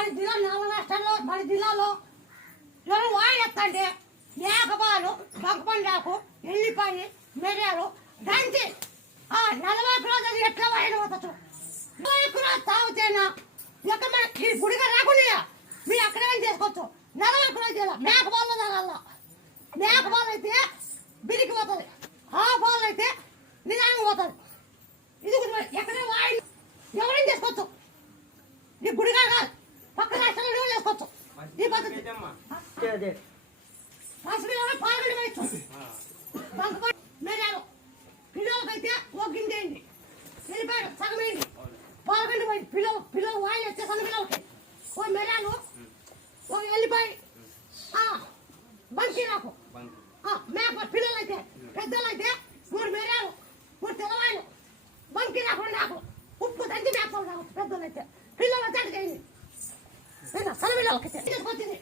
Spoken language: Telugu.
మన జిల్లా నాలుగు రాష్ట్రాల్లో మన జిల్లాలో ఎవరు వాడేస్తంటే మేకపాలు బంకపండాకు ఎల్లిపాయి మిరియాలు దంచి ఆ నలభై రోజులు ఎట్లా వాడిన పోతచ్చు? నలభై రోజు తాగుతేనా? ఇక మన ఈ గుడిగా రాకుండా మీరు అక్కడ చేసుకోవచ్చు? నలభై రోజు చేయాలి? మేకపాలు తాగాల మేకపాలు అయితే బిరికి పోతుంది. ఆ పాలు అయితే నిదానం పోతుంది ఇది కూడా ఎక్కడ వాడి ఎవరైనా చేసుకోవచ్చు ఈ గుడిగా కాదు పక్క రాష్ట్రాల్లో చేసుకోవచ్చు ఈ పద్ధతి అదే పిల్లలకైతే ఒక గింజేయండి వెళ్ళిపోయాడు సగం వేయండి. పాల్గొని పోయి పిల్లలు పిల్లలు వాయి వచ్చే సగం పిల్లలకి ఓ మిరియాలు ఒక వెళ్ళిపోయి బంకి నాకు. మేక పిల్లలైతే పెద్దలైతే మూడు మిరియాలు మూడు తెల్లవాయలు. బంకి రాకుండా నాకు. ఉప్పు దంచి మేకలు కావచ్చు పెద్దలైతే. పిల్లలు వచ్చాడు చేయండి. సగం పిల్లలకి తీసుకొచ్చింది.